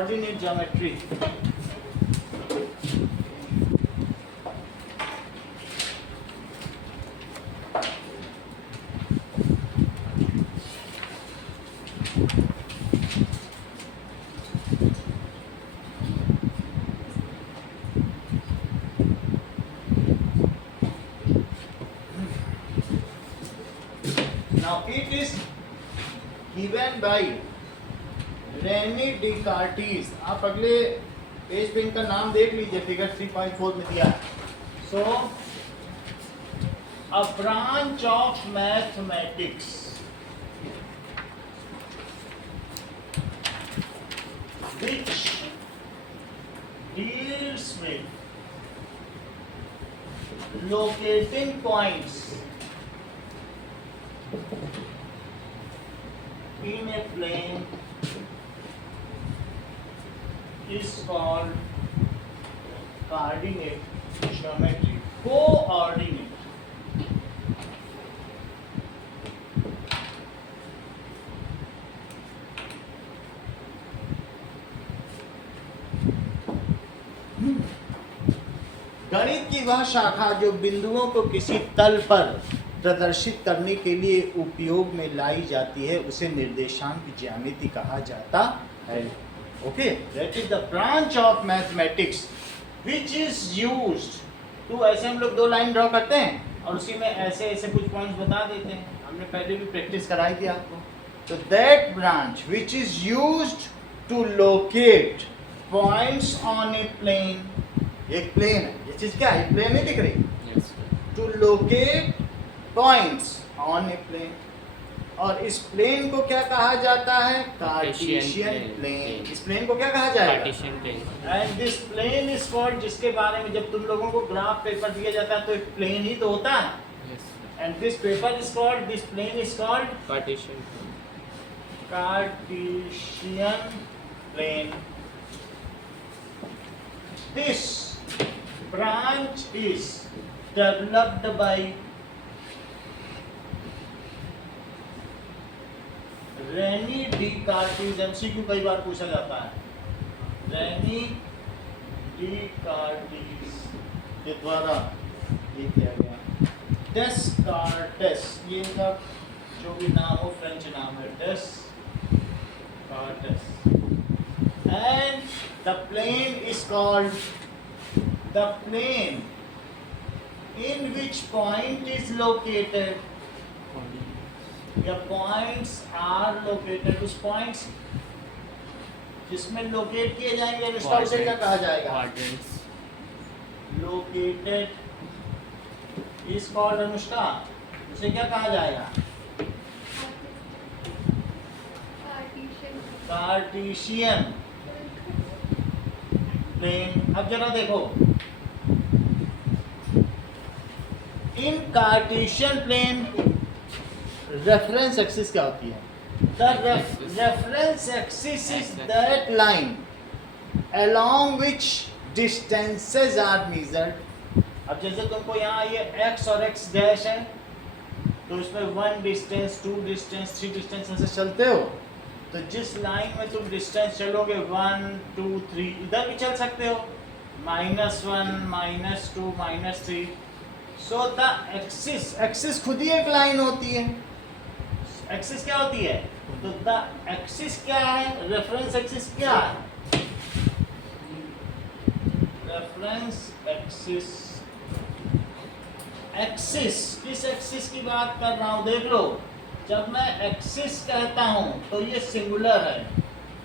Coordinate geometry. Now it is given by Rene डिकार्टिस। आप अगले page पे इनका नाम देख लीजिए, फिगर 3.4 में दिया है। So a branch of mathematics which deals with locating points in a plane is called coordinate geometry, coordinate। गणित की वह शाखा जो बिंदुओं को किसी तल पर प्रदर्शित करने के लिए उपयोग में लाई जाती है उसे निर्देशांक ज्यामिति कहा जाता है। Okay, that is the branch of mathematics which is used to, ऐसे हम लोग दो लाइन ड्रॉ करते हैं और उसी में ऐसे ऐसे कुछ पॉइंट्स बता देते हैं, हमने पहले भी प्रैक्टिस कराई थी आपको। तो that branch which is used to locate points on a plane, एक प्लेन है, ये चीज क्या है, प्लेन नहीं दिख रही, to locate points on a plane, और इस प्लेन को क्या कहा जाता है, कार्टेशियन प्लेन। इस प्लेन को क्या कहा जाएगा, Cartesian plane. And this plane is called, जिसके बारे में जब तुम लोगों को ग्राफ पेपर दिया जाता है तो एक प्लेन ही तो होता है, and this paper is called, this plane is called Cartesian plane. This branch is developed by Rene Descartes. MCQ कई बार पूछा जाता है, रेनी डिकार्टिस के द्वारा ये किया गया। डेस्कार्टेस, ये इनका जो भी नाम हो, फ्रेंच नाम है, डेस्कार्टेस। And the plane is called, the plane in which point is located, the points are located, उस points जिसमें लोकेट किए जाएंगे उसका उसे क्या कहा जाएगा, located is called, अनुष्का उसे क्या कहा जाएगा, कार्टेशियन प्लेन। अब जरा देखो, इन कार्टेशियन प्लेन रेफरेंस एक्सिस क्या होती है, the reference axis is that line along which distances are measured। अब जैसे तुमको यहाँ ये x और x डैश है, तो इसमें 1 डिस्टेंस, 2 डिस्टेंस, 3 डिस्टेंस ऐसे चलते हो, तो जिस लाइन में तुम डिस्टेंस चलोगे 1 2 3, इधर भी चल सकते हो, -1 -2 -3। सो द एक्सिस खुद ही एक लाइन होती है। एक्सिस क्या होती है, तो द एक्सिस क्या है, रेफरेंस एक्सिस क्या है, रेफरेंस एक्सिस। एक्सिस, किस एक्सिस की बात कर रहा हूं, देख लो, जब मैं एक्सिस कहता हूं तो ये सिंगुलर है,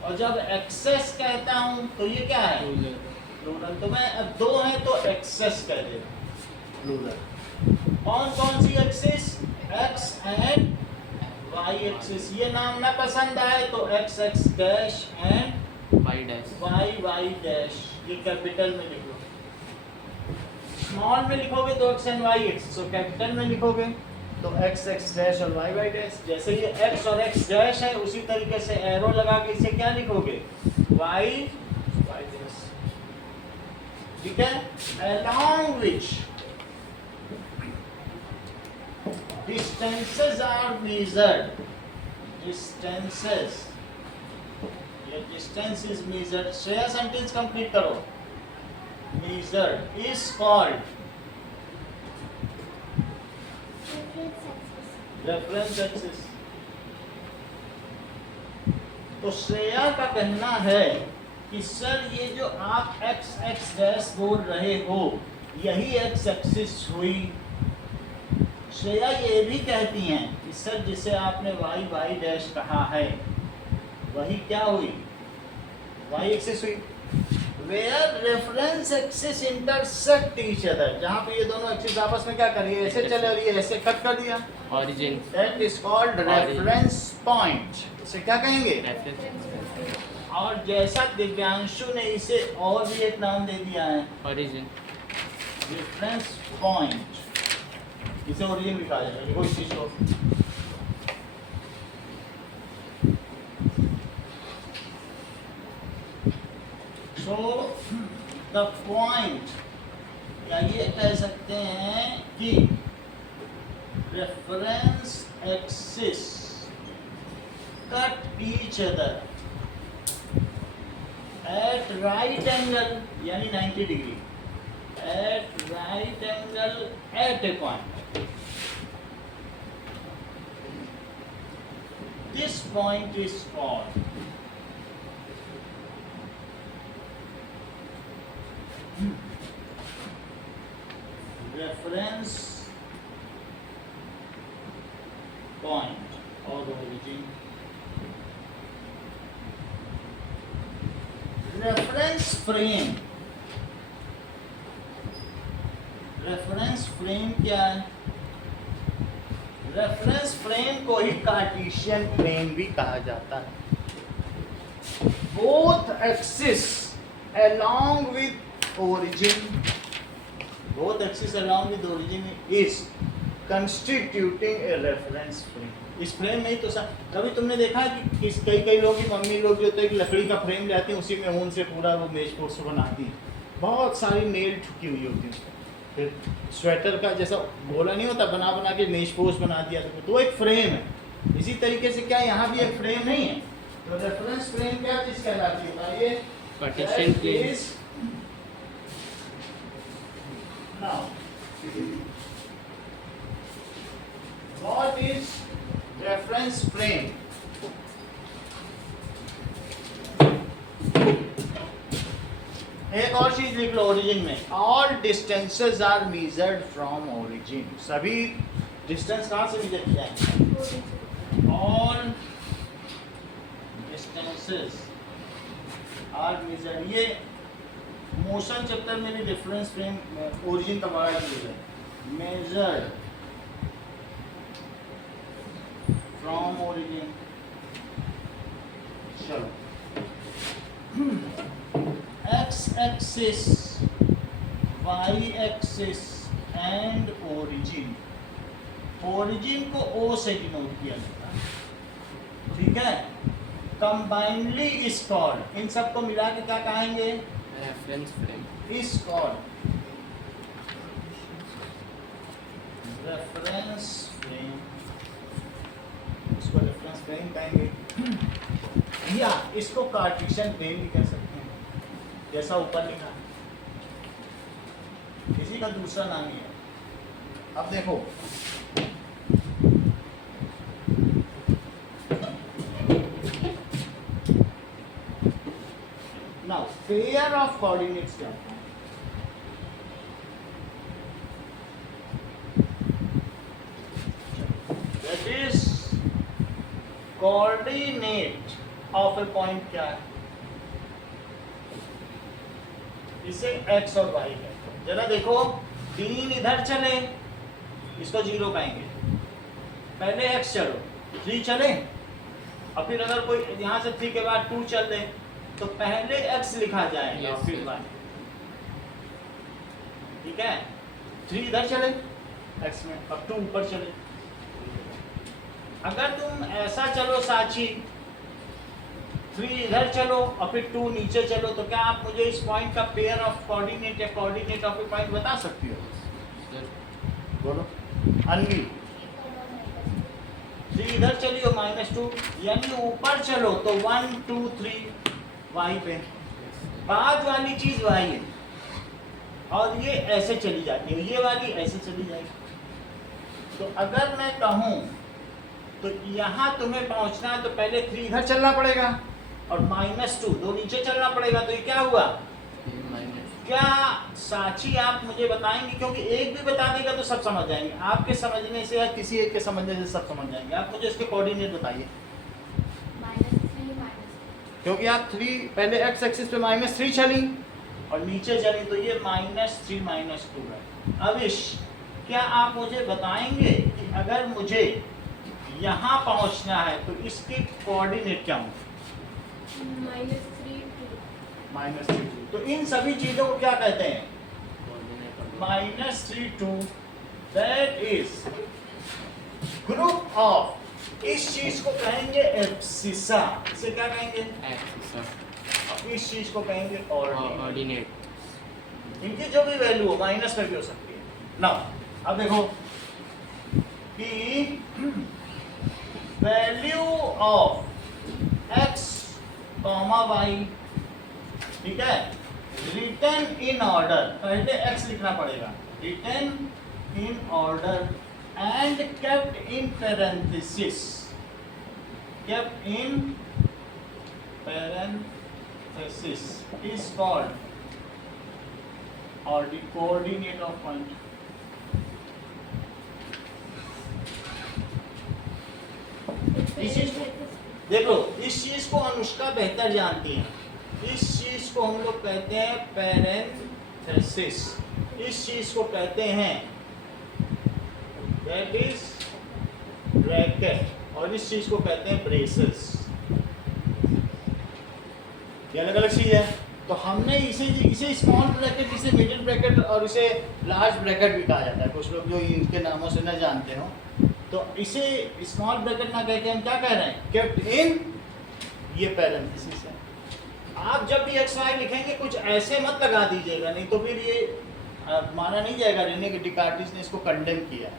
और जब एक्सेस कहता हूं तो ये क्या है, प्लूरल। तो मैं अब दो है तो एक्सेस कह देता हूं, प्लूरल। कौन कौन सी axis, X and Y axis. ये नाम ना पसंद आए तो X X dash and Y Y dash, ये कैपिटल में लिख लो। स्मॉल में लिखोगे तो एक्स एंड वाई एक्सिस, और कैपिटल में लिखोगे तो एक्स एक्स डैश और वाई वाई डैश। जैसे ये एक्स और एक्स डैश है, उसी तरीके से एरो लगा के इसे क्या लिखोगे, वाई वाई डैश, ठीक है। along which distances are measured, distances The distance is measured. Shreya sentence complete करो. Measured is called reference axis. तो श्रेया का कहना है कि सर ये जो आप x x डैश बोल रहे हो यही x एक्सिस हुई. श्रेया ये भी कहती हैं कि सर जिसे आपने y y डैश कहा है वही क्या हुई, y एक्सिस हुई. Where reference axis intersect each other, जहाँ पे ये दोनों एक्सिस आपस में क्या कर रही है, ऐसे चले और ये ऐसे कट कर दिया. Origin. That is called reference point. इसे क्या कहेंगे? और जैसा दिव्यांशु ने इसे और भी एक नाम दे दिया है, Origin. Reference point. इसे ओरिजिन लिखा जाएगा. देखो इस चीज को. So the point, या ये कह सकते हैं कि reference axis cut each other at right angle यानी 90 degree at right angle at a point. This point is called reference point or origin. Reference frame. Reference frame क्या है? Reference frame को ही कार्टेशियन फ्रेम भी कहा जाता है. Both axis along with origin. Both axis along with origin is constituting a reference frame. इस frame में ही तो कभी तुमने देखा है कि कई लोग की मम्मी लोग जो एक लकड़ी का फ्रेम लेते हैं उसी में ऊन से पूरा वो मेज पोस्ट बनाती है. बहुत सारी नेल ठुकी हुई होती है. फिर स्वेटर का जैसा गोला नहीं होता बना बना के मेज पोस्ट बना दिया तो एक फ्रेम है. इसी तरीके से क्या यहाँ भी एक फ्रेम नहीं है. तो रेफरेंस फ्रेम क्या चीज कहलाती है ये? Partition frame. Now, what is reference frame? एक और चीज लिख लो ओरिजिन में. All distances are measured from origin. सभी डिस्टेंस कहाँ से मेजर किया है? All distances are measured. ये मोशन चैप्टर में भी रेफरेंस फ्रेम ओरिजिन का बड़ा चीज है. Measured from origin. चलो X axis Y axis and origin. Origin को ओ से डिनोट किया जाता है. ठीक है. Combinedly is called. इन सबको मिला के क्या कहेंगे? Reference frame. Is called reference frame. इसको रेफरेंस फ्रेम कहेंगे या इसको कार्टेशियन फ्रेम भी कह सकते हैं जैसा ऊपर लिखा है. इसी का दूसरा नाम ही है. अब देखो now pair of coordinates क्या है? That is coordinate of a point क्या है? इसे x और y कहते हैं. जरा देखो 3 इधर चले इसको 0 कहेंगे. पहले x चलो 3 चले और फिर अगर कोई यहाँ से 3 के बाद 2 चल दे तो पहले x लिखा जाएगा yes, फिर y. ठीक है. 3 इधर चले x में अब 2 ऊपर चले. अगर तुम ऐसा चलो साची 3 इधर चलो और फिर 2 नीचे चलो तो क्या आप मुझे इस पॉइंट का पेयर ऑफ कोऑर्डिनेट या कोऑर्डिनेट ऑफ ए पॉइंट बता सकती हो? बोलो. अन्वी 3 इधर चलियो -2 यानी ऊपर चलो तो 1 2 3 वाई पे, बाद वाली चीज वाई है और ये ऐसे चली जाती है, ये वाली ऐसे चली जाएगी। तो अगर मैं कहूँ तो यहाँ तुम्हें पहुँचना है तो पहले 3 इधर चलना पड़ेगा और -2 2 नीचे चलना पड़ेगा। तो ये क्या हुआ? क्या साची आप मुझे बताएंगे? क्योंकि एक भी बता देगा तो सब समझ जाएंगे, आपके समझने से या किसी एक के समझने से सब समझ जाएंगे। आप मुझे इसके कोऑर्डिनेट बताइए। क्योंकि आप 3 पहले x एक्सिस पे -3 चली और नीचे चली तो ये -3 -2 है। अविश, क्या आप मुझे बताएंगे कि अगर मुझे यहाँ पहुँचना है तो इसके कोऑर्डिनेट क्या होंगे? -3 2। तो इन सभी चीजों को क्या कहते हैं? -3 2। दैट इज ग्रुप ऑफ, इस चीज को कहेंगे एब्सिसा। इसे क्या कहेंगे? और इस चीज को कहेंगे ऑर्डिनेट। इनकी जो भी वैल्यू हो माइनस में भी हो सकती है ना। अब देखो कि वैल्यू ऑफ x, y, ठीक है, रिटन इन ऑर्डर, पहले x लिखना पड़ेगा, written in order and kept in parenthesis, kept in parenthesis is called और द कोऑर्डिनेट ऑफ पॉइंट। इस चीज को देखो, इस चीज को अनुष्का बेहतर जानती है। इस चीज को हम लोग कहते हैं पैरेंथेसिस, इस चीज को कहते हैं दैट इज ब्रैकेट और इस चीज को कहते हैं ब्रेसेस। ये अलग अलग चीज है। तो हमने इसे स्मॉल ब्रैकेट, इसे मिडिल ब्रैकेट और इसे लार्ज ब्रैकेट भी कहा जाता है। कुछ लोग जो इनके नामों से न जानते हो तो इसे स्मॉल ब्रैकेट ना कहकर हम क्या कह रहे हैं? केप्ट इन, ये पैरेंथेसिस है। आप जब भी x y लिखेंगे कुछ ऐसे मत लगा दीजिएगा, नहीं तो फिर ये माना नहीं जाएगा। रेने के डिकार्टिस ने इसको कंडेम किया,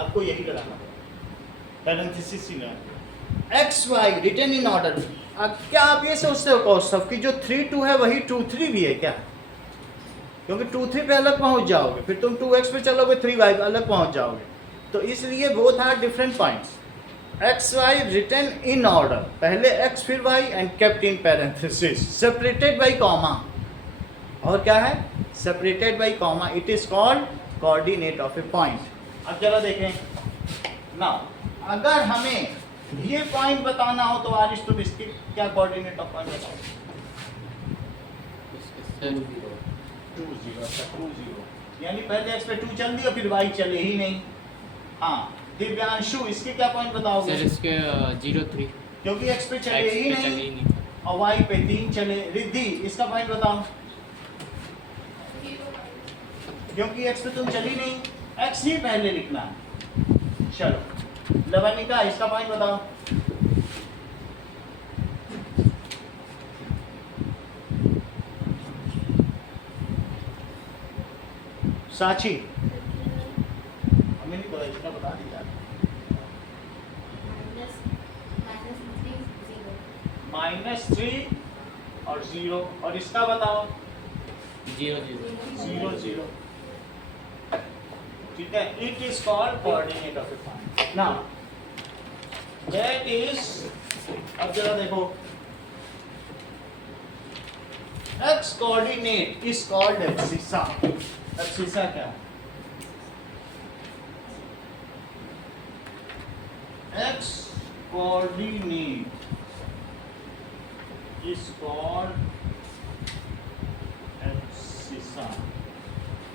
आपको यही लगाना पड़ेगा, पैरेंथेसिस ही लगाना। x y written in order. क्या आप ये सोचते हो कौस्तव कि जो 3 2 है वही 2 3 भी है क्या? क्योंकि 2 3 पे अलग पहुंच जाओगे, फिर तुम 2x पे चलोगे 3y अलग पहुंच जाओगे। तो इसलिए both are different points. X Y written in order, पहले x फिर y and kept in parenthesis, separated by comma. और क्या है? Separated by comma. It is called coordinate of a point. अब जरा देखें ना, अगर हमें ये पॉइंट बताना हो तो आरिश तुम इसकी क्या कोऑर्डिनेट ऑफ पॉइंट बताओ? 2 0, यानी पहले x पे 2 चल दिया फिर y चले ही नहीं। हाँ, दिव्यांशु, इसके क्या पॉइंट बताओगे? सर इसके 0 3, क्योंकि x पे चले ही नहीं और y पे 3 चले। रिद्धि, इसका पॉइंट बताओ। क्योंकि x पे तुम चली नहीं, x ही पहले लिखना है। चलो लवनिका, इसका पॉइंट बताओ। साची, हमें नहीं पता, इसका बता दीजिए। -3 और 0, और इसका बताओ। 0 0 0 0, ठीक है। It is called coordinate of a point. Now that is, अब जरा देखो, x coordinate is called abscissa. Abscissa क्या है? x coordinate is called abscissa।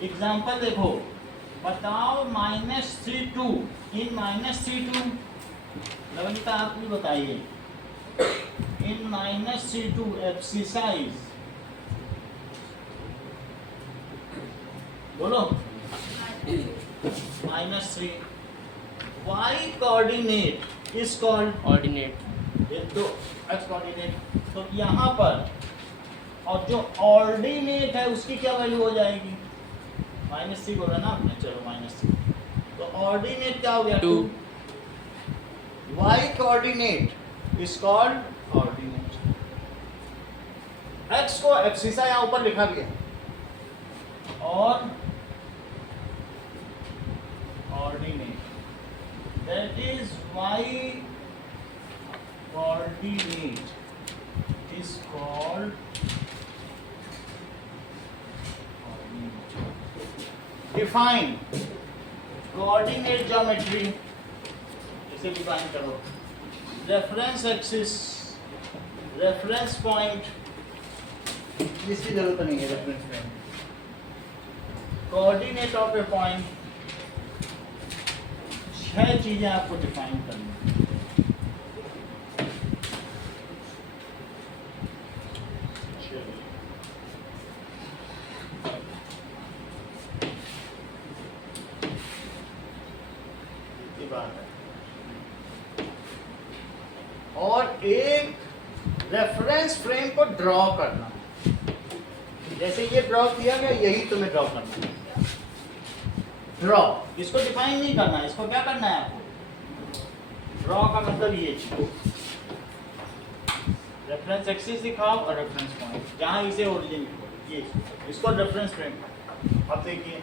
Example देखो, बताओ -3 2 इन -3 2, लवनिता आप भी बताइए। इन -3 2 एब्सिसा इज, बोलो। -3। y coordinate is called ordinate. ये तो x कोऑर्डिनेट। तो यहाँ पर और जो ऑर्डिनेट है उसकी क्या वैल्यू हो जाएगी? -3 बोला ना आपने, चलो -3। तो ऑर्डिनेट क्या हो गया? 2। y coordinate is called ordinate. X को एब्सिसा यहाँ ऊपर लिखा गया और ordinate, that is Y coordinate is called define coordinate geometry. इसे डिफाइन करो, रेफरेंस एक्सिस, रेफरेंस पॉइंट, इसकी जरूरत नहीं है, reference point, coordinate of a point, 6 चीजें आपको डिफाइन करनी है। और एक रेफरेंस फ्रेम को ड्रॉ करना, जैसे ये ड्रॉ किया गया, यही तुम्हें ड्रॉ करना है। ड्रॉ, इसको डिफाइन नहीं करना, इसको क्या करना है आपको, ड्रॉ का मतलब ये चीज, रेफरेंस एक्सिस दिखाओ और रेफरेंस पॉइंट, जहां इसे ओरिजिन लिखो, ये इसको रेफरेंस फ्रेम। अब देखिए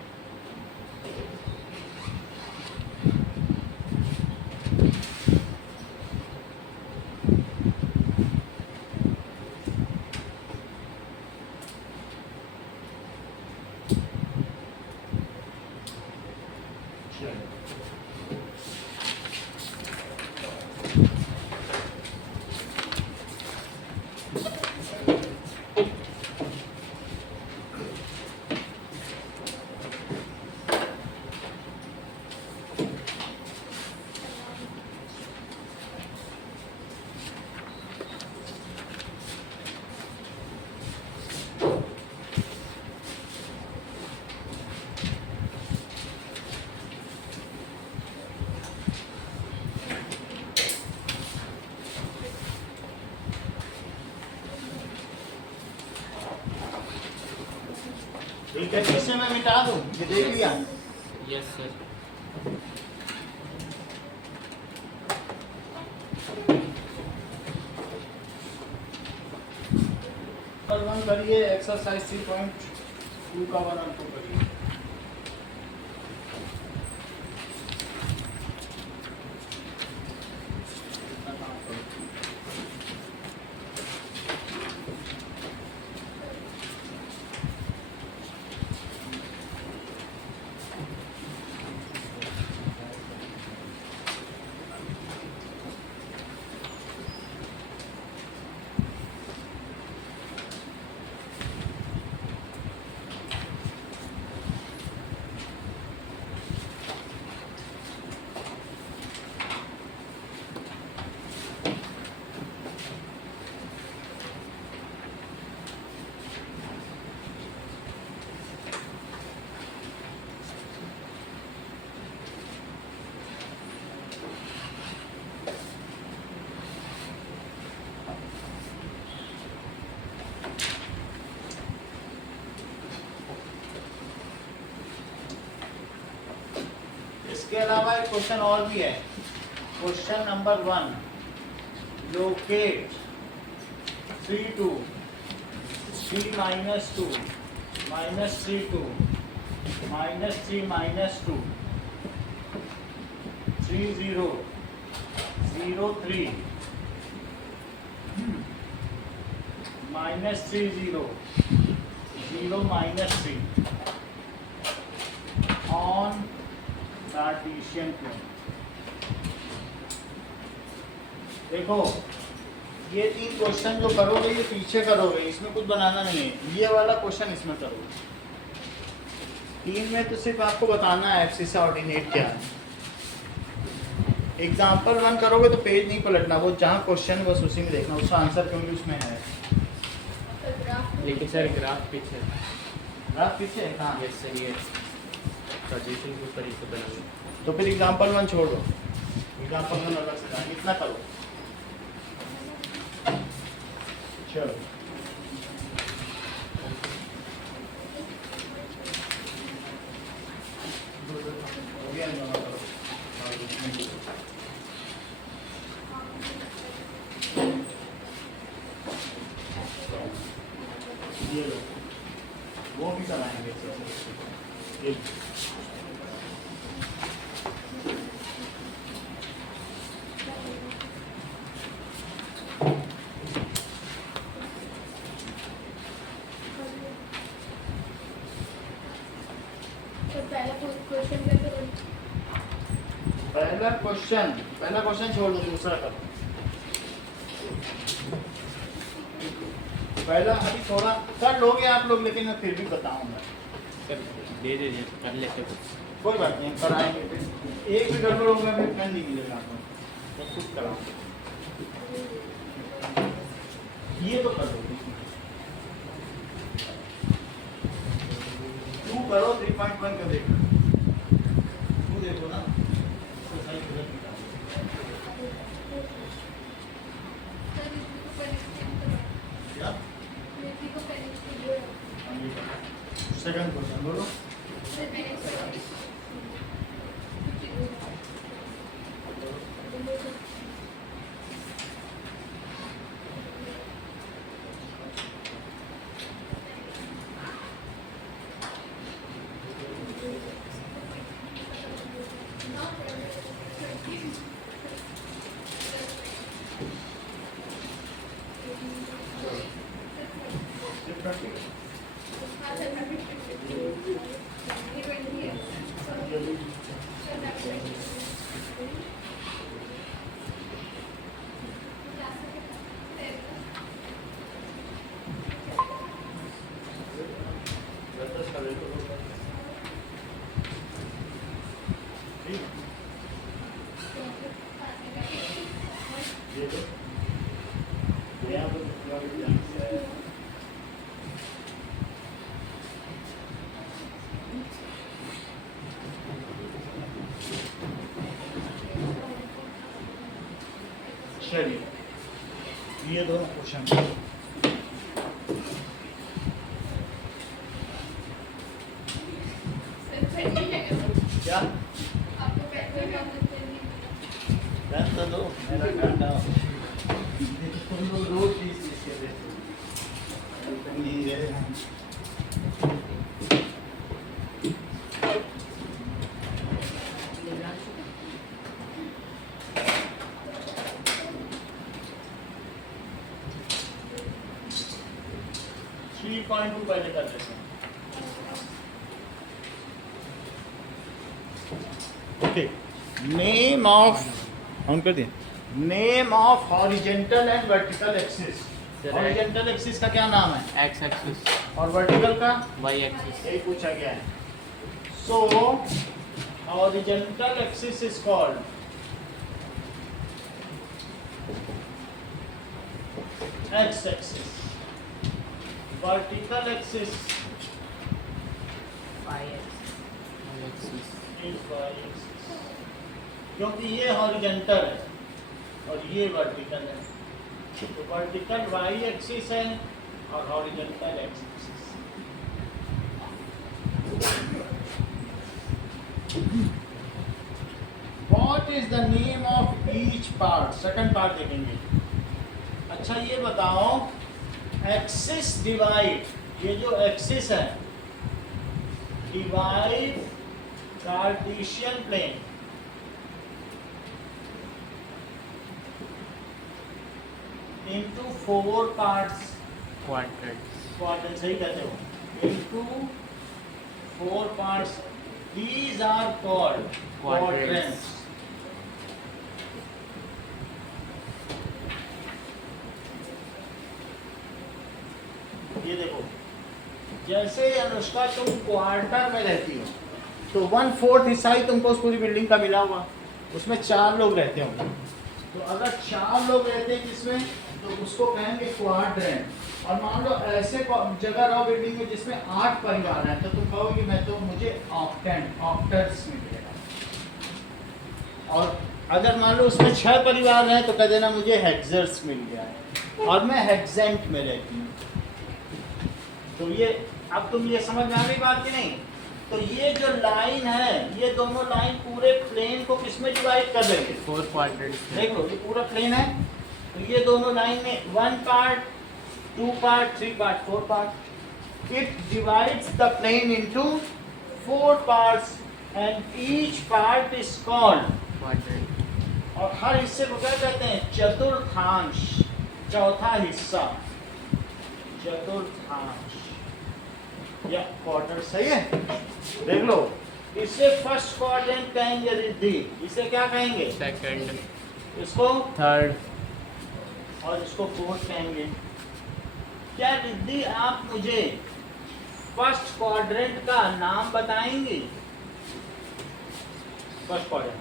ठीक है, इसे मैं मिटा दूं, ये देख लिया। Yes sir. वन करिए, एक्सरसाइज 3.2 का 1 और 2 करिए। इसके अलावा एक क्वेश्चन और भी है, question number 1, locate 3 2 3 minus 2 minus 3 2 minus 3 minus 2 3 0 0 3 minus 3 0 0 minus 3 on Cartesian plane. देखो ये 3 क्वेश्चन जो करोगे ये पीछे करोगे, इसमें कुछ बनाना नहीं है, ये वाला क्वेश्चन इसमें करोगे। 3 में तो सिर्फ आपको बताना है एक्सिस ऑर्डिनेट क्या है। एग्जाम्पल 1 करोगे तो पेज नहीं पलटना, वो जहाँ क्वेश्चन बस उसी में देखना, उसका आंसर क्योंकि उसमें है। लेकिन सर ग्राफ पीछे है। ग्राफ पीछे है कहाँ? यस सर, ये ट्रांजिशन के ऊपर इसे बनाओगे तो फिर एग्जाम्पल 1 छोड़ दो, एग्जाम्पल 1 अलग से जाना, इतना करो। चलो हो गया, दोनों करो। ये तो क्वेश्चन क्या करोगे? पहला क्वेश्चन छोड़ दो, दूसरा करो। पहला अभी थोड़ा कर लोगे आप लोग, लेकिन मैं फिर भी बताऊंगा। दे कर लेते कुछ। कोई बात नहीं, कराएंगे। एक भी गड़बड़ होगा फिर पेन नहीं मिलेगा आपको, मैं खुद कराऊंगा। ये तो कर दो, तू करो 3.1 का देखो, तू देखो ना तो सही गलत निकालो। सर इसको पहले स्कैन करो। क्या लेखी को पहले स्कैन करो। सेकंड क्वेश्चन बोलो। सर पहले करो। चलिए ये दोनों क्वेश्चन क्या ध्यान तो दो, मेरा करना तुम लोग रोज चीज के देते नहीं है। 3.2 पहले कर लेते हैं। ओके, नेम ऑफ हम कर दिए। Name of horizontal and vertical axis. Horizontal axis का क्या नाम है? एक्स एक्सिस, और वर्टिकल का वाई एक्सिस। यही पूछा गया है। So horizontal axis is called X axis, vertical axis is Y axis, क्योंकि ये हॉरिजेंटल है और ये वर्टिकल है। तो वर्टिकल वाई एक्सिस है और horizontal x axis. What is the name of each part? Second part देखेंगे। अच्छा ये बताओ, एक्सिस डिवाइड, ये जो एक्सिस है divide Cartesian plane into 4 parts, quadrant सही कहते हो, into 4 parts. These are called quadrants. ये देखो, जैसे अनुष्का तुम क्वार्टर में रहती हो तो 1/4 हिस्सा ही तुमको उस पूरी बिल्डिंग का मिला हुआ, उसमें 4 लोग रहते होंगे। तो अगर 4 लोग रहते हैं जिसमें, तो उसको कहेंगे क्वाड्रेंट। और मान लो ऐसे जगह रहो बिल्डिंग में जिसमें 8 परिवार हैं, तो तुम कहोगे मैं तो मुझे ऑक्टर्स मिलेगा। और अगर मान लो उसमें 6 परिवार हैं तो कह देना मुझे हेक्सर्स मिल गया है, और मैं हेक्सेंट में रहती हूँ। तो ये अब तुम ये समझ में आ गई बात कि नहीं? तो ये जो लाइन है, ये दोनों लाइन पूरे प्लेन को किस में डिवाइड कर देंगे? 4 क्वाड्रेंट्स। देख लो, ये पूरा प्लेन है, तो ये दोनों लाइन में 1 part, 2 part, 3 part, 4 part. It divides the plane into 4 parts and each part is called, quadrant और हर हिस्से को क्या कहते हैं? चतुर्थांश, चौथा हिस्सा, चतुर्थांश या क्वार्टर। सही है, देख लो। इसे फर्स्ट क्वाड्रेंट कहेंगे रिद्धि, इसे क्या कहेंगे? सेकंड इसको थर्ड और इसको फोर्थ कहेंगे। क्या रिद्धि आप मुझे फर्स्ट क्वाड्रेंट का नाम बताएंगे? फर्स्ट क्वाड्रेंट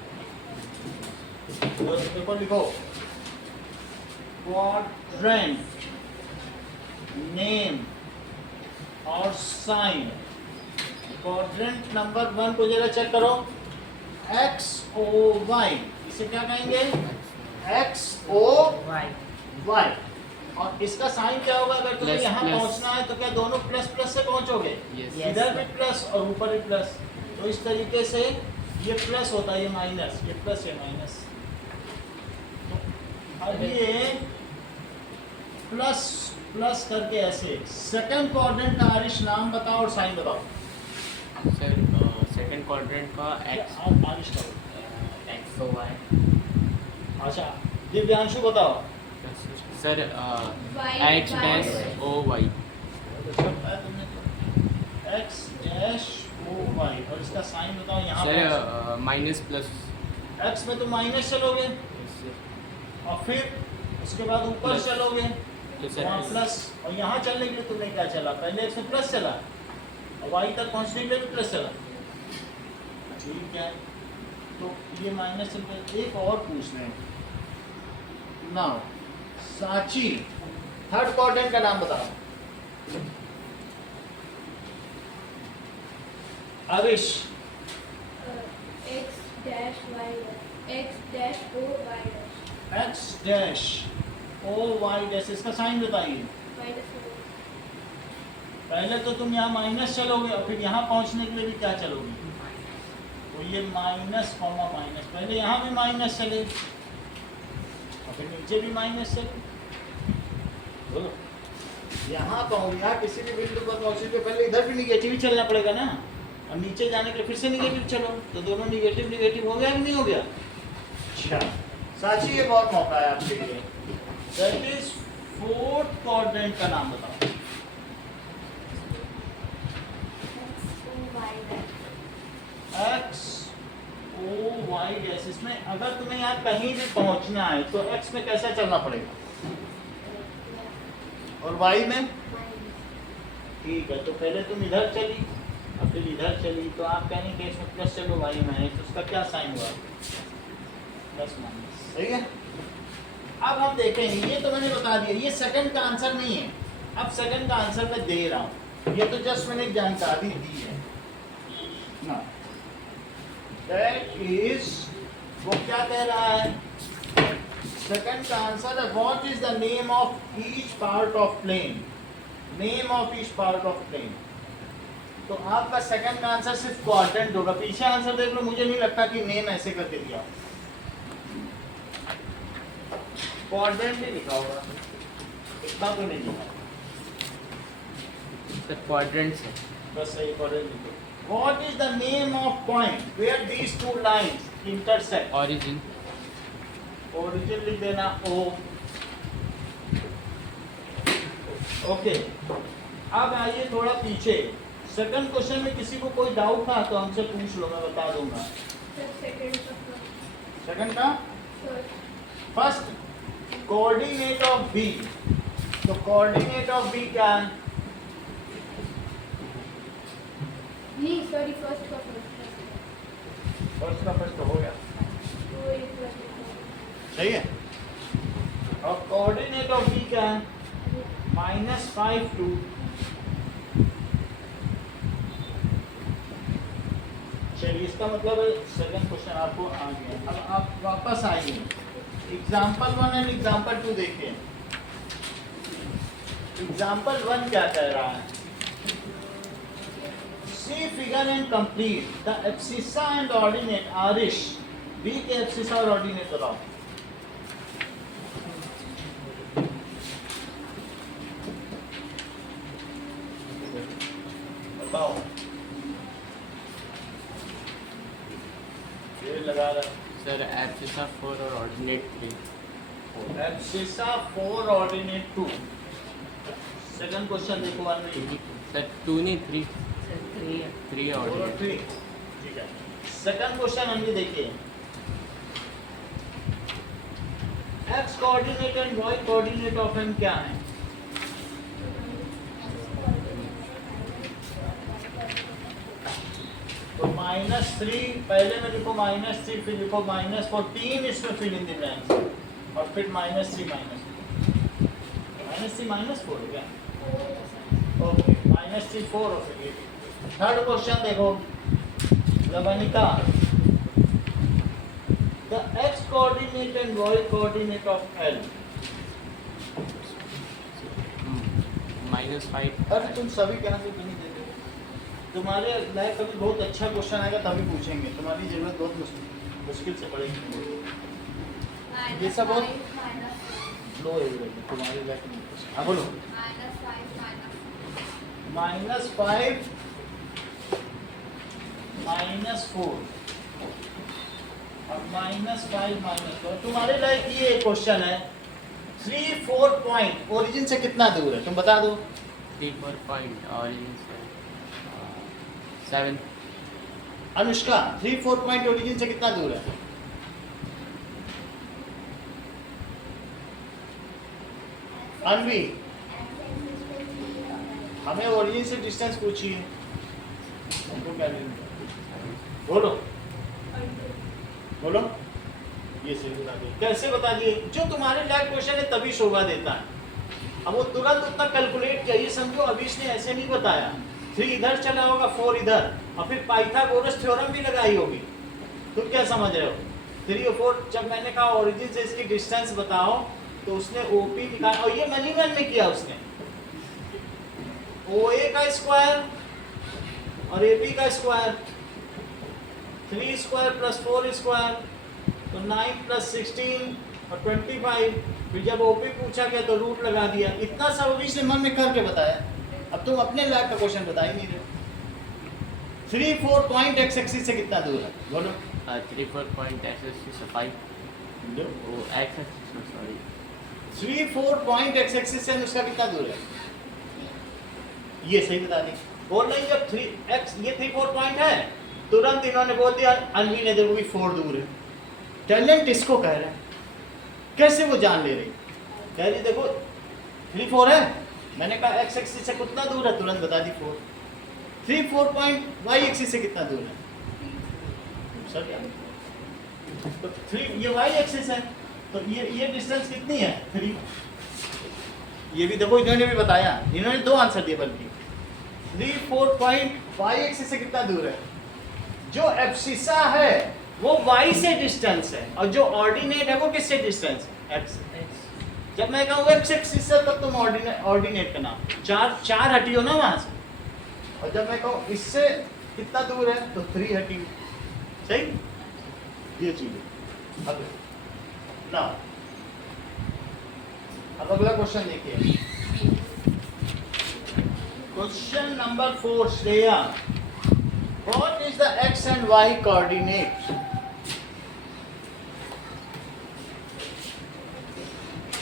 देखो, लिखो क्वाड्रेंट नेम और साइन। क्वाड्रेंट नंबर 1 को जरा चेक करो, एक्स ओ वाई, इसे क्या कहेंगे? X O Y. और इसका साइन क्या होगा? अगर तुम्हें Plus, यहाँ plus. पहुँचना है तो क्या दोनों प्लस प्लस से पहुँचोगे? Yes. इधर भी प्लस और ऊपर भी प्लस। तो इस तरीके से ये प्लस होता है, ये माइनस, ये प्लस, ये माइनस। अब ये प्लस प्लस करके ऐसे। सेकंड क्वाड्रेंट का आरिश नाम बताओ और साइन बताओ। सर सेकंड क्वाड्रेंट का एक्स आप आरिश करो। एक्स ओ वाई अच्छा, दिव्यांशु बताओ। Sir Y, X Y. Dash O Y X dash O Y, और इसका साइन बताओ यहाँ पर। सर माइनस प्लस एक्स में तुम माइनस चलोगे और फिर उसके बाद ऊपर Plus. चलोगे तो वहाँ सर प्लस, और यहाँ चलने के लिए तुमने क्या चला? पहले एक्स में प्लस चला और वाई तक पहुँचने के लिए भी प्लस चला। ठीक है, तो ये माइनस चलते। एक और पूछ रहे हैं ना, साची थर्ड क्वाड्रेंट का नाम बताओ। Avish X dash Y dash. X dash O Y dash. X dash O Y dash, इसका साइन बताइए। Minus O. पहले तो तुम यहाँ माइनस चलोगे और फिर यहाँ पहुँचने के लिए भी क्या चलोगे? तो ये माइनस कॉमा माइनस, पहले यहाँ भी माइनस चले और फिर नीचे भी माइनस चले। बोलो, यहाँ पहुँच, यहाँ किसी भी बिंदु पर पहुँचने के पहले इधर भी निगेटिव ही चलना पड़ेगा ना, और नीचे जाने के लिए फिर से निगेटिव चलो, तो दोनों निगेटिव निगेटिव हो गया कि नहीं हो गया? अच्छा साची, एक और मौका है आपके लिए। दैट इज फोर्थ क्वाड्रेंट का नाम बताओ। X O Y dash. X O Y dash, इसमें अगर तुम्हें यहाँ कहीं भी पहुंचना है तो एक्स में कैसा चलना पड़ेगा और वाई में? Minus. ठीक है, तो पहले तुम इधर चली और फिर इधर चली, तो आप कहेंगे कि इसमें प्लस चलो वाई में है, तो उसका क्या साइन हुआ? Plus minus. सही है। अब हम देखेंगे, ये तो मैंने बता दिया, ये सेकंड का आंसर नहीं है। अब सेकंड का आंसर मैं दे रहा हूँ, ये तो जस्ट मैंने एक जानकारी दी है ना। दैट इज, वो क्या कह रहा है? सेकंड का आंसर है what is the name of each part of plane. Name of each part of plane. तो आपका सेकंड का आंसर सिर्फ क्वाड्रेंट होगा। पीछे आंसर देख लो, मुझे नहीं लगता कि नेम ऐसे करके दिया, क्वाड्रेंट ही लिखा होगा, इतना तो नहीं लिखा। सर क्वाड्रेंट से बस सही क्वाड्रेंट लिखो। What is the name of point where these two lines intersect? Origin Origin लिख देना O। ओके, अब आइए थोड़ा पीछे। सेकंड क्वेश्चन में किसी को कोई डाउट था तो हमसे पूछ लो, मैं बता दूंगा। Sir, second का first. सेकंड का First. First coordinate of B. तो कोऑर्डिनेट ऑफ बी क्या है? नहीं, sorry, first का first. फर्स्ट का फर्स्ट हो गया, तो एक बार लिखो. सही है। और कोऑर्डिनेट ऑफ बी क्या है? -5 2। चलिए, इसका मतलब सेकंड क्वेश्चन आपको आ गया। अब आप वापस आइए, एग्जाम्पल 1 एंड एग्जाम्पल 2 देखिए। एग्जाम्पल 1 क्या कह रहा है? See figure and complete the abscissa and ordinate. Aarish, B के एब्सिसा और ऑर्डिनेट बताओ। बताओ। सर एब्सिसा 4 और ordinate 3. Abscissa 4 ordinate 2. Second question देखो सर 2 नहीं 3. 3 ऑर्डिनेट. ठीक है. सेकंड क्वेश्चन हमने देखिए, X coordinate and Y coordinate of M क्या है? तो -3 पहले में लिखो, -3 फिर लिखो -14, इसमें फिल इन द ब्लैंक्स और फिर -3 -4 क्या? ओके, -3 4 हो गई. थर्ड क्वेश्चन देखो, Lavnika, the X coordinate and Y coordinate of L. -5. अरे तुम सभी क्या से नहीं देते, तुम्हारे लायक कभी बहुत अच्छा क्वेश्चन आएगा तभी पूछेंगे, तुम्हारी जरूरत बहुत मुश्किल से पड़ेगी. ये सब बहुत लो एवरेज है तुम्हारे लायक नहीं. हाँ बोलो. -5 -4 और -5 -4. तुम्हारे लायक ये क्वेश्चन है, 3 4 पॉइंट ओरिजिन से कितना दूर है तुम बता दो. 3 4 पॉइंट और 7. अनुष्का, 3 4 पॉइंट ओरिजिन से कितना दूर है? अनवी, हमें ओरिजिन से डिस्टेंस पूछिए, हमको क्या लेना? बोलो बोलो. ये सही बता दिए. कैसे बता दिए? जो तुम्हारे लायक क्वेश्चन है तभी शोभा देता है. अब वो तुरंत उतना कैलकुलेट किया, ये समझो अभी इसने ऐसे नहीं बताया. 3 इधर चला होगा, 4 इधर, और फिर पाइथागोरस थ्योरम भी लगाई होगी. तुम क्या समझ रहे हो? 3 और 4 जब मैंने कहा ओरिजिन से इसकी डिस्टेंस बताओ तो उसने ओपी निकाला, और ये मनी मैन में किया उसने. OA का स्क्वायर और AP का स्क्वायर, 3 स्क्वायर प्लस 4 स्क्वायर, तो 9 प्लस 16 और 25. फिर जब OP पूछा गया तो रूट लगा दिया. इतना सब अभी इसने मन में करके बताया. अब तुम अपने लायक का क्वेश्चन बता ही नहीं रहे. 3 4 पॉइंट एक्स एक्सिस से कितना दूर है? बोलो. 3 4 पॉइंट एक्सिस से 5. वो x axis sorry. 3 4 point x axis से उसका कितना दूर है? ये सही बता दी. और नहीं, जब 3x ये 3 4 पॉइंट है, तुरंत इन्होंने बोल दिया, अनवी ने देखो कि 4 दूर है. टैलेंट इसको कह रहे हैं. कैसे वो जान ले रही? कह रही देखो 3 4 है, मैंने कहा एक्स एक्सिस से कितना दूर है, तुरंत बता दी 4. 3 4 पॉइंट वाई एक्सिस से कितना दूर है? सर क्या? तो 3 ये वाई एक्सिस है, तो ये डिस्टेंस कितनी है? 3. ये भी देखो इन्होंने भी बताया, इन्होंने 2 आंसर दिए बल्कि. 3 4 पॉइंट वाई एक्सिस से कितना दूर है? जो एब्सिसा है वो वाई से डिस्टेंस है, और जो ऑर्डिनेट है वो किससे डिस्टेंस है? एक्स. जब मैं कहूँ एक्स एक्सिस से तब तुम ऑर्डिनेट का नाम 4 हटियो ना वहां से, और जब मैं कहूँ इससे कितना दूर है तो 3 हटियो. सही, ये चीज है. अब अगला क्वेश्चन देखिए, question number 4. Shreya, what is the X and Y coordinate?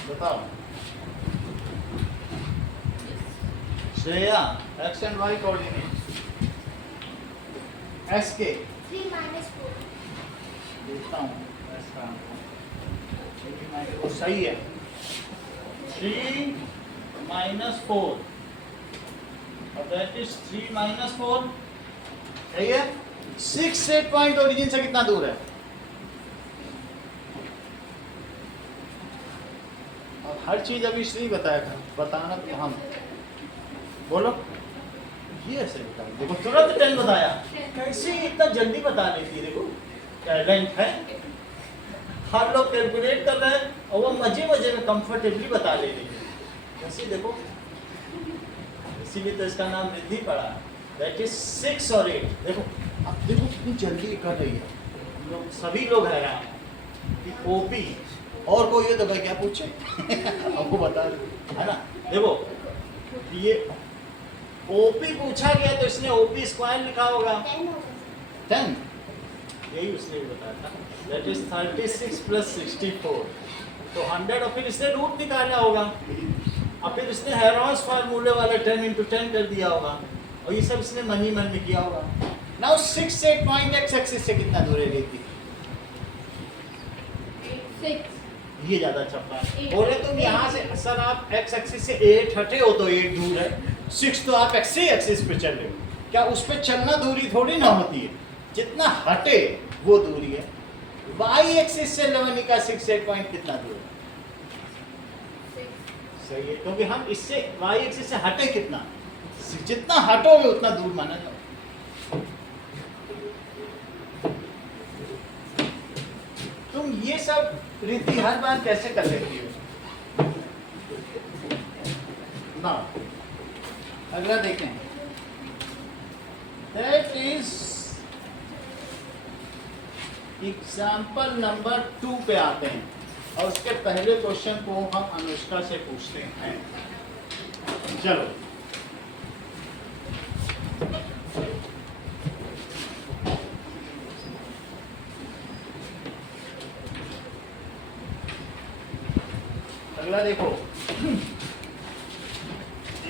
बताओ Shreya, X and Y coordinate. S के 3 - 4. देखता हूँ वो सही है. 3 - 4 और दैट इज 3 - 4. सही है. 6 8 पॉइंट ओरिजिन से कितना दूर है? और हर चीज अभी श्री बताया था, बताना तो हम. बोलो. ये ऐसे बता, देखो तुरंत 10 बताया. कैसे इतना जल्दी बता लेती है? देखो टैलेंट है. हर लोग कैलकुलेट कर रहे हैं और वो मजे मजे में कंफर्टेबली बता ले रही है. जैसे देखो, इसीलिए तो इसका नाम रिद्धि पड़ा. दैट इज 6 और 8. देखो अब देखो कितनी जल्दी कर रही है. लोग सभी लोग हैरान कि ओपी और कोई है तो भाई क्या पूछे हमको बता दो, है ना. देखो ये ओपी पूछा गया तो इसने ओपी स्क्वायर लिखा होगा 10. यही उसने भी बताया था, दैट इज 36 प्लस 64, तो 100 और फिर इसने रूट निकाला होगा, और फिर इसने हेरोन्स फार्मूले वाला 10 into 10 कर दिया होगा, और ये सब इसने मन ही मन में किया होगा। नाउ 6 से पॉइंट एक्स एक्सिस से कितना दूर है रेखी? 6 ये ज़्यादा अच्छा प्लान। Eight. बोले तुम यहाँ से सर आप एक्स एक्सिस से 8 हटे हो तो 8 दूर है, 6 तो आप एक्स एक्सिस पे चल रहे हो, क्या उस पे चलना दूरी थोड़ी ना होती है, जितना हटे वो दूरी है। वाई एक्सिस से 11 का 6 से पॉइंट कितना दूर है? 6 सही है, क्योंकि हम इससे वाई एक्सिस से हटे कितना, जितना हटोगे उतना दूर माना जाओ। तुम ये सब रीति हर बार कैसे कर लेती हो ना? अगला देखें, दैट इज एग्जाम्पल नंबर 2 पे आते हैं, और उसके पहले क्वेश्चन को हम अनुष्का से पूछते हैं। चलो अगला देखो,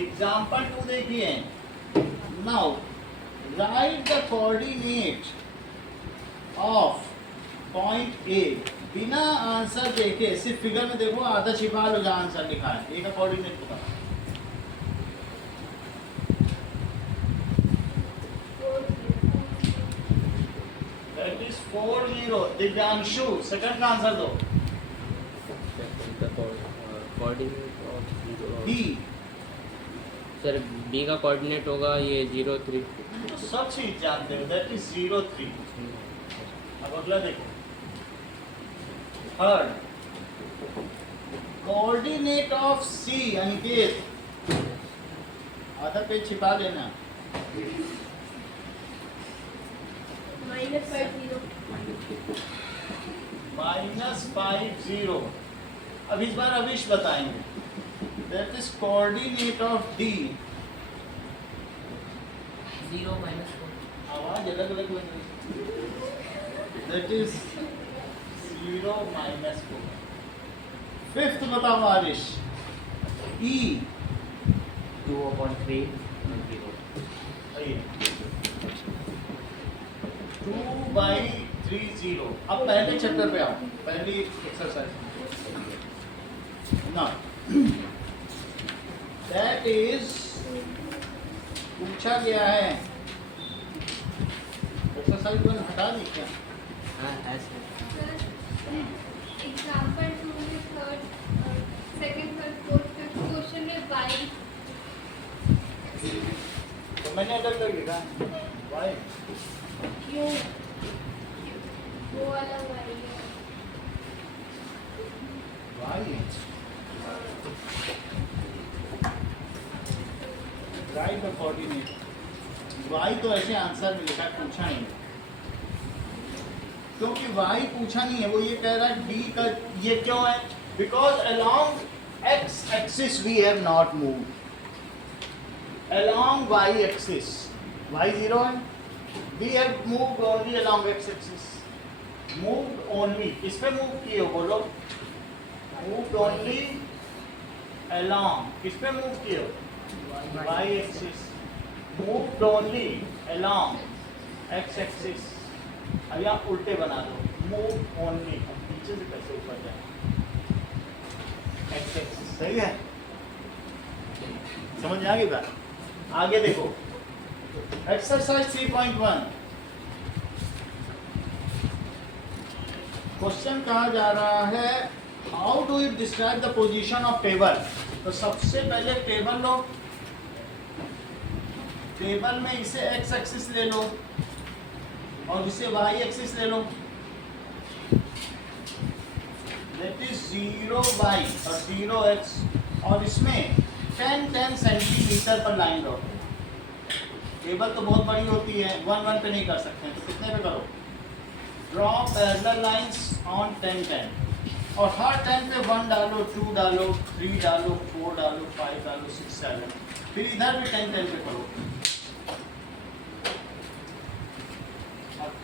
एग्जाम्पल 2 देखिए। Now right the coordinate of point A. बिना आंसर देखे सिर्फ फिगर में देखो, आधा छिपा लो जहाँ आंसर लिखा है, ए का कोऑर्डिनेट पता। 40। दिव्यांशु सेकंड का आंसर दो। Coordinate of B. Sir B का कोऑर्डिनेट होगा ये 0 3। तो सब चीज जानते हो, दैट इज 0 3। अब अगला देखो, थर्ड कोऑर्डिनेट ऑफ सी। अनिकेत आधा पेज छिपा लेना। -50 -50। अब इस बार अविश बताएंगे, that is coordinate of D. 0 -4। आवाज अलग अलग लग रही है, दैट इज 0 -4। फिफ्थ बताओ आरिश। ई 2/3 0। 2/30। अब पहले चैप्टर पे आओ, पहली एक्सरसाइज ना, दैट इज पूछा गया है। एक्सरसाइज 1 हटा दी क्या? हाँ ऐसे। एग्जाम्पल 2 में third second third fourth fifth question में y तो मैंने अलग अलग लिखा वाई। क्यों वो वाला y है। Y right the coordinate. Y तो ऐसे आंसर में लिखा, पूछा नहीं, क्योंकि वाई पूछा नहीं है, वो ये कह रहा है डी का। ये क्यों है? Because along X axis we have not moved, along Y axis Y 0 है, we have moved only along X axis. Moved only, किस पे मूव किए हो बोलो? मूव्ड ओनली अलोंग, किस पे मूव किए हो? Y axis. Moved only along X axis. अब यहाँ उल्टे बना दो, मूव ओनली, नीचे से कैसे ऊपर जाए? X axis. सही है, समझ में आ गई बात? आगे देखो, एक्सरसाइज 3.1। क्वेश्चन कहा जा रहा है, how do you describe the position of table. तो सबसे पहले टेबल लो, टेबल में इसे एक्स एक्सिस ले लो और इसे वाई एक्सिस ले लो, दैट इज 0y और 0x, और इसमें 10-10 सेंटीमीटर पर लाइन ड्रॉ करो। टेबल तो बहुत बड़ी होती है, 1-1 पे नहीं कर सकते, तो कितने पे करो? ड्रॉ पैरेलल लाइंस ऑन 10-10, और हर 10 पे 1 डालो, 2 डालो, 3 डालो, 4 डालो, 5 डालो, 6 7, फिर इधर भी 10-10 पे करो।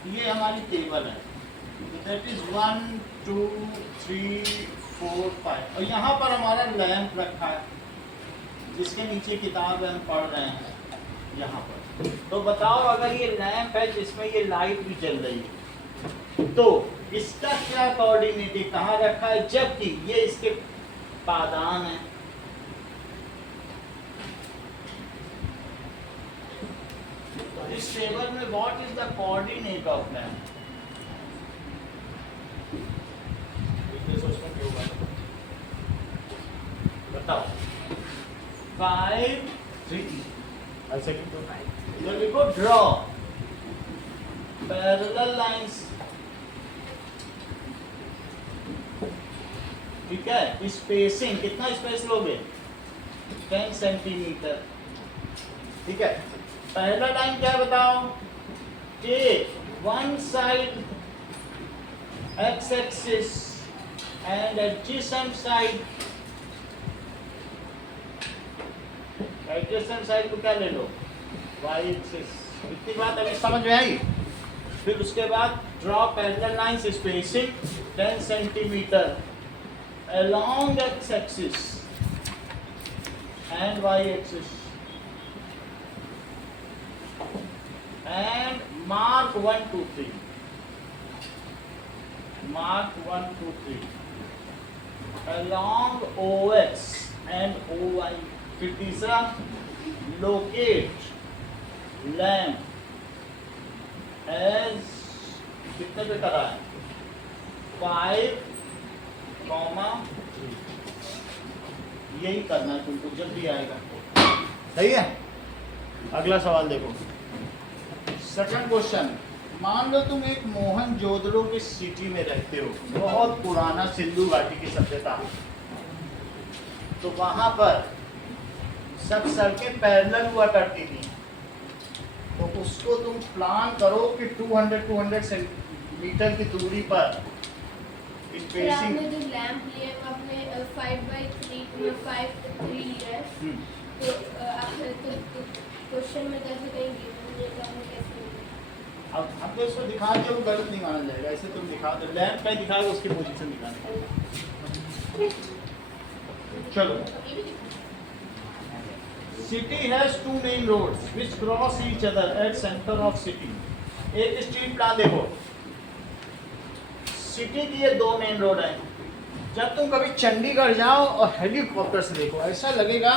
ये हमारी टेबल है, दैट इज 1 2 3 4 5 और यहाँ पर हमारा लैंप रखा है जिसके नीचे किताब हम पढ़ रहे हैं यहाँ पर। तो बताओ अगर ये लैंप है जिसमें ये लाइट भी जल रही है तो इसका क्या कोऑर्डिनेट है, कहाँ रखा है, जबकि ये इसके पादान है। तो इस टेबल में what is the coordinate of lamp? बताओ। 5 3 इधर देखो, ड्रॉ पैरेलल लाइंस, ठीक है। स्पेसिंग कितना स्पेस लोगे? 10 सेंटीमीटर, ठीक है। पहला लाइन क्या बताओ? Take one side X axis and adjacent side, adjacent side को क्या ले लो? Y axis. इतनी बात अभी समझ में आई? फिर उसके बाद draw parallel lines spacing 10 centimetre along x axis and y axis and mark 1 2 3, mark 1 2 3 along OX and OY। फिर तीसरा locate lamp as कितने पे करा है? 5 कॉमा, यही करना है तुमको जब भी आएगा, सही है। अगला सवाल देखो, सेकंड क्वेश्चन। मान लो तुम एक मोहनजोदड़ो की सिटी में रहते हो, बहुत पुराना सिंधु घाटी की सभ्यता, तो वहां पर सब सड़कें पैरेलल हुआ करती थी। तो उसको तुम प्लान करो कि 200 सेंटीमीटर की दूरी पर फिर आपने जो लैंप लिए आपने 5/3 में 5 3 लिया है, तो आपने तो क्वेश्चन में कैसे कहेंगे ये तो आपने कैसे लिया? अब हमने उसको दिखा दिया, वो गलत नहीं माना जाएगा। ऐसे तुम दिखा दो, लैंप पे दिखाओ, उसकी पोजीशन दिखाना। चलो, city has 2 main roads which cross each other at centre of city. एक स्ट्रीट प्लान देखो, सिटी की ये 2 मेन रोड हैं। जब तुम कभी चंडीगढ़ जाओ और हेलीकॉप्टर से देखो, ऐसा लगेगा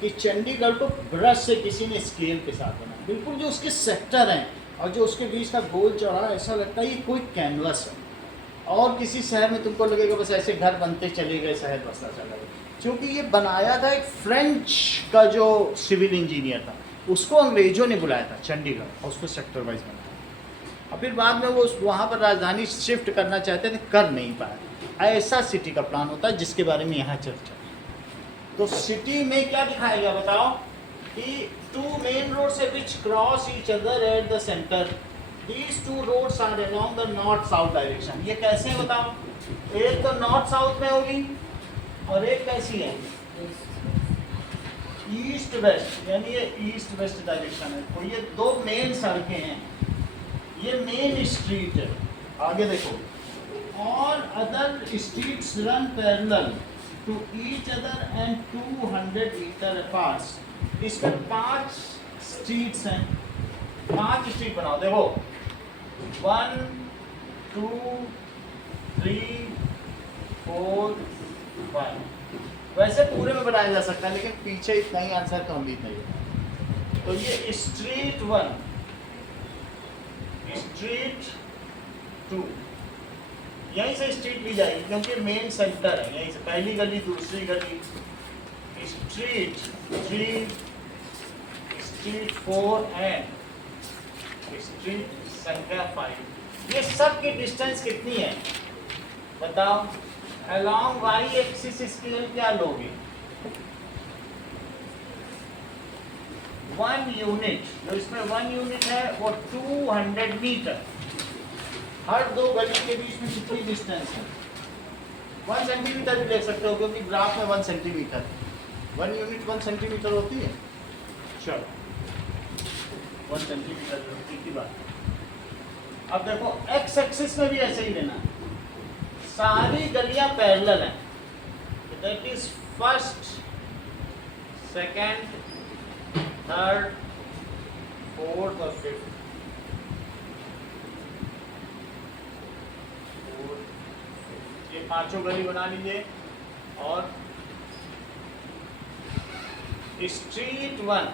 कि चंडीगढ़ को ब्रश से किसी ने स्केल के साथ बनाया। बिल्कुल जो उसके सेक्टर हैं और जो उसके बीच का गोल चौड़ा, ऐसा लगता है ये कोई कैनवस है। और किसी शहर में तुमको लगेगा बस ऐसे घर बनते चले गए, शहर बसता चला गया। क्योंकि ये बनाया था एक फ्रेंच का जो सिविल इंजीनियर था, उसको अंग्रेजों ने बुलाया था चंडीगढ़ और उसको सेक्टर वाइज बनाया। और फिर बाद में वो वहाँ पर राजधानी शिफ्ट करना चाहते थे, कर नहीं पाए। ऐसा सिटी का प्लान होता है जिसके बारे में यहाँ चर्चा। तो सिटी में क्या दिखाएगा बताओ कि 2 main roads which cross each other at the centre, these 2 roads are along the north south direction. ये कैसे है बताओ? एक तो नॉर्थ साउथ में होगी और एक कैसी है? ईस्ट वेस्ट, यानी ये ईस्ट वेस्ट डायरेक्शन है। तो ये 2 मेन सड़कें हैं, ये मेन स्ट्रीट है। आगे देखो, और other streets run parallel to each other and 200 metre apart. इसमें 5 स्ट्रीट्स हैं, 5 स्ट्रीट बनाओ। देखो 1 2 3 4 5। वैसे पूरे में बनाया जा सकता है, लेकिन पीछे इतना ही आंसर का उम्मीद नहीं है। तो ये स्ट्रीट 1, स्ट्रीट 2, यहीं से स्ट्रीट ली जाएगी क्योंकि मेन सेंटर है। यहीं से पहली गली, दूसरी गली, स्ट्रीट 3, स्ट्रीट 4 एंड स्ट्रीट संख्या 5। ये सब की डिस्टेंस कितनी है बताओ? अलोंग वाई एक्सिस स्केल क्या लोगे? 1 यूनिट, जो इसमें 1 यूनिट है वो 200 मीटर। हर 2 गली के बीच में कितनी डिस्टेंस है? 1 सेंटीमीटर भी ले सकते हो क्योंकि ग्राफ में 1 सेंटीमीटर, 1 यूनिट 1 सेंटीमीटर होती है। चलो 1 सेंटीमीटर की बात। अब देखो एक्स एक्सिस में भी ऐसे ही लेना, सारी गलियां पैरेलल हैं, that is first, second, third, fourth और फिफ्थ। ये पांचों गली बना लीजिए। और स्ट्रीट 1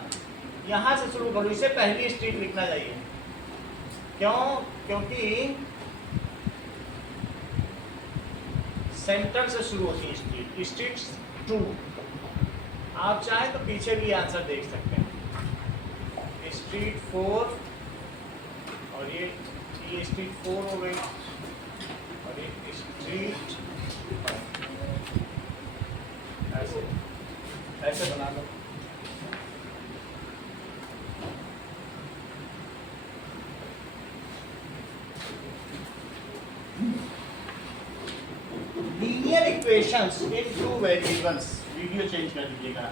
यहां से शुरू करो, इसे पहली स्ट्रीट लिखना चाहिए। क्यों? क्योंकि सेंटर से शुरू होती है स्ट्रीट। स्ट्रीट 2, आप चाहें तो पीछे भी आंसर देख सकते हैं। स्ट्रीट 4 और ये स्ट्रीट 4 हो गई और ये स्ट्रीट ऐसे ऐसे बना लो। Linear equations in 2 variables, video change कर दीजिएगा।